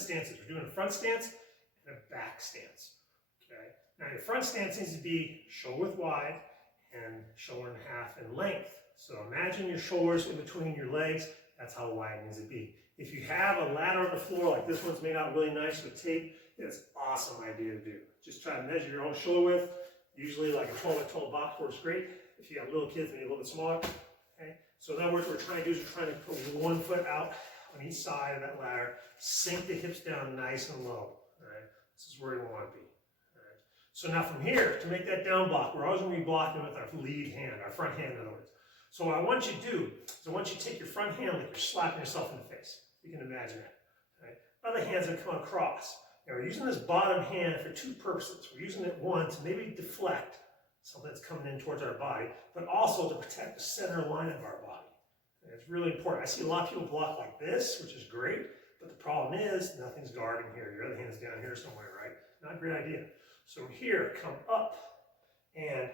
different stances. We're doing a front stance and a back stance. Okay. Now your front stance needs to be shoulder width wide and shoulder and a half in length. So imagine your shoulders in between your legs. That's how wide it needs to be. If you have a ladder on the floor, like this one's made out really nice with tape, it's an awesome idea to do. Just try to measure your own shoulder width. Usually like a 12 by 12 box works great. If you got little kids, maybe a little bit smaller. Okay? So in other words, what we're trying to do is we're trying to put one foot out on each side of that ladder, sink the hips down nice and low. All right? This is where we want to be. All right? So now from here, to make that down block, we're always going to be blocking with our lead hand, our front hand in other words. So what I want you to do is I want you to take your front hand like you're slapping yourself in the face. You can imagine that. Right? Other hand's going to come across. Now we're using this bottom hand for two purposes. We're using it, one, to maybe deflect something that's coming in towards our body, but also to protect the center line of our body. And it's really important. I see a lot of people block like this, which is great, but the problem is nothing's guarding here. Your other hand's down here somewhere, right? Not a great idea. So here, come up and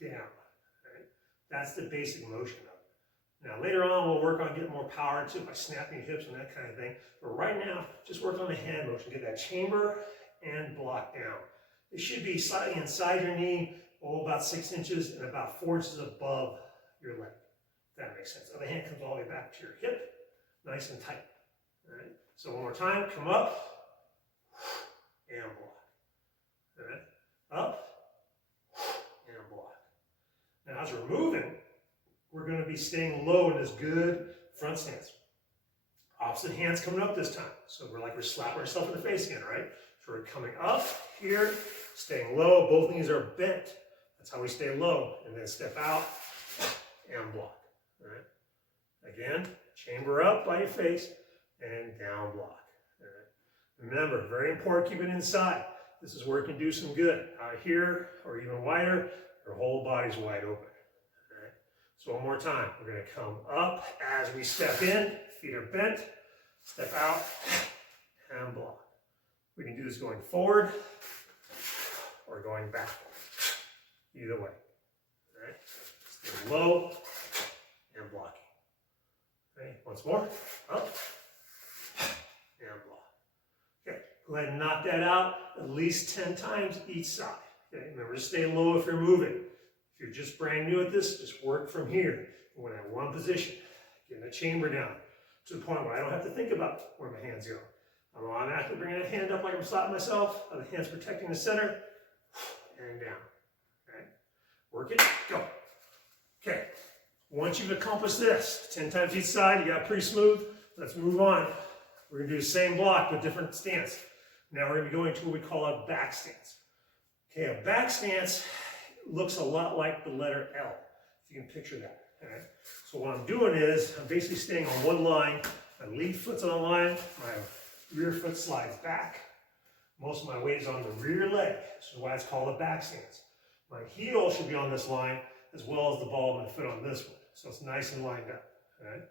down. Right? That's the basic motion of it. Now later on we'll work on getting more power to it by snapping your hips and that kind of thing. But right now, just work on the hand motion. Get that chamber and block down. It should be slightly inside your knee, about 6 inches and about 4 inches above your leg. If that makes sense. Other hand comes all the way back to your hip, nice and tight. All right. So one more time, come up and block. All right. Up and block. Now as we're moving, we're going to be staying low in this good front stance. Opposite hand's coming up this time. So we're slapping ourselves in the face again, right? So we're coming up here, staying low. Both knees are bent. That's how we stay low. And then step out and block. All right? Again, chamber up by your face and down block. All right? Remember, very important, keep it inside. This is where it can do some good. Out here or even wider, your whole body's wide open. So one more time, we're going to come up as we step in, feet are bent, step out, and block. We can do this going forward or going back. Either way. All right? Stay low and blocking. Okay, once more, up and block. Okay, go ahead and knock that out at least 10 times each side. Okay, remember to stay low if you're moving. If you're just brand new at this, just work from here. When I have one position, getting the chamber down to the point where I don't have to think about where my hands go. I'm automatically bringing that hand up like I'm slapping myself. Other hand's protecting the center and down. Okay, work it, go. Okay, once you've accomplished this, 10 times each side, you got it pretty smooth. Let's move on. We're gonna do the same block with different stance. Now we're gonna be going to what we call a back stance. Okay, a back stance looks a lot like the letter L, if you can picture that. All right? So what I'm doing is, I'm basically staying on one line. My lead foot's on the line, my rear foot slides back. Most of my weight is on the rear leg, which is why it's called a back stance. My heel should be on this line, as well as the ball of my foot on this one. So it's nice and lined up. All right?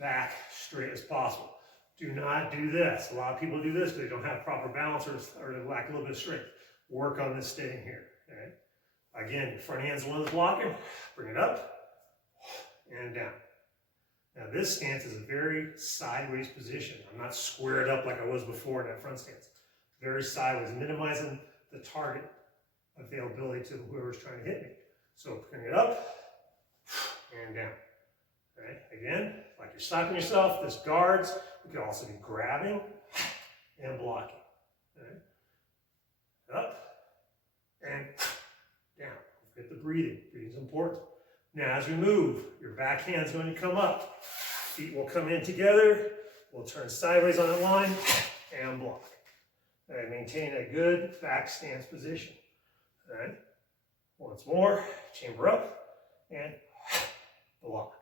Back straight as possible. Do not do this. A lot of people do this because they don't have proper balance or they lack a little bit of strength. Work on this staying here. All right? Again, your front hand's the one that's blocking. Bring it up and down. Now this stance is a very sideways position. I'm not squared up like I was before in that front stance. Very sideways, minimizing the target availability to whoever's trying to hit me. So bring it up and down. All right? Again, like you're slapping yourself, this guards. We could also be grabbing and blocking. All right? Up and down. Get the breathing. Breathing is important. Now as we move, your back hand's going to come up. Feet will come in together. We'll turn sideways on the line and block. All right, maintain a good back stance position. All right. Once more, chamber up and block.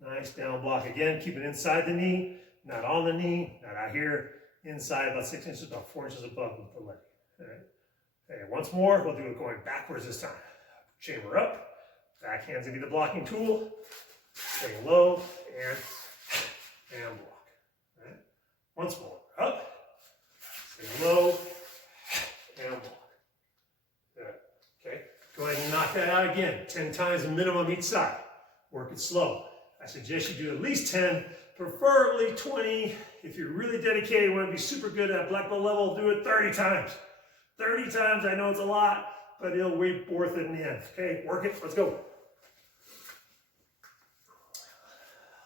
Nice down block again. Keep it inside the knee, not on the knee, not out here. Inside about 6 inches, about 4 inches above the leg. All right. Okay, once more, we'll do it going backwards this time. Chamber up, back hand's gonna be the blocking tool. Stay low and block. All right. Once more, up, stay low and block. Good. Okay, go ahead and knock that out again. 10 times minimum each side. Work it slow. I suggest you do at least 10 preferably 20. If you're really dedicated, want to be super good at black belt level, do it 30 times. 30 times, I know it's a lot, but it'll be worth it in the end. Okay, work it, let's go.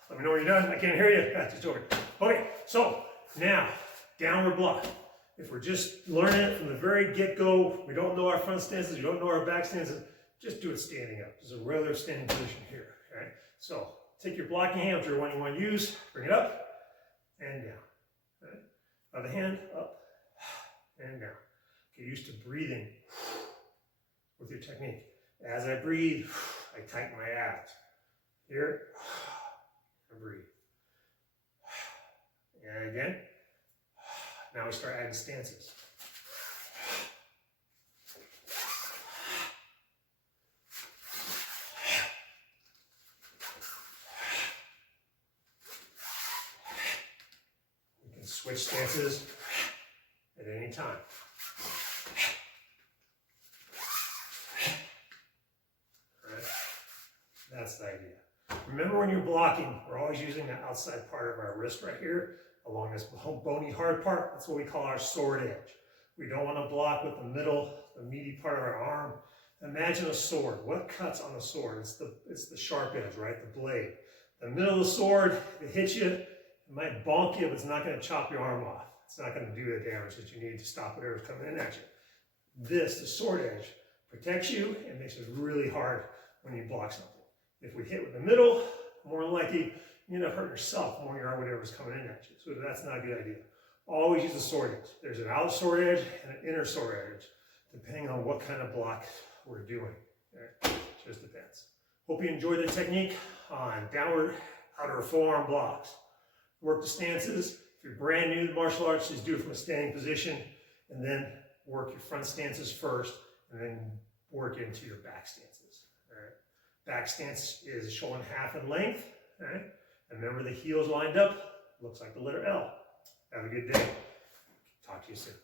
Let me know when you're done. I can't hear you. That's just over. Okay, so now, downward block. If we're just learning it from the very get-go, we don't know our front stances, we don't know our back stances, just do it standing up. There's a regular standing position here. Okay, so take your blocking hand, whichever one you want to use, bring it up and down. Okay? Other hand, up and down. Get used to breathing with your technique. As I breathe, I tighten my abs. Here, and breathe. And again. Now we start adding stances. You can switch stances at any time. All right? That's the idea. Remember when you're blocking, we're always using the outside part of our wrist right here, along this bony hard part. That's what we call our sword edge. We don't want to block with the middle, the meaty part of our arm. Imagine a sword. What cuts on the sword? It's the sharp edge, right? The blade. The middle of the sword, if it hits you, it might bonk you, but it's not going to chop your arm off. It's not going to do the damage that you need to stop whatever's coming in at you. This, the sword edge, protects you and makes it really hard when you block something. If we hit with the middle, more than likely, you end up hurting yourself more than you are whatever's coming in at you. So that's not a good idea. Always use a sword edge. There's an outer sword edge and an inner sword edge, depending on what kind of block we're doing. Okay? Just depends. Hope you enjoyed the technique on downward outer forearm blocks. Work the stances. If you're brand new to martial arts, just do it from a standing position, and then work your front stances first, and then work into your back stances. All right? Back stance is shoulder half in length. All right? And remember, the heels lined up, looks like the letter L. Have a good day. Talk to you soon.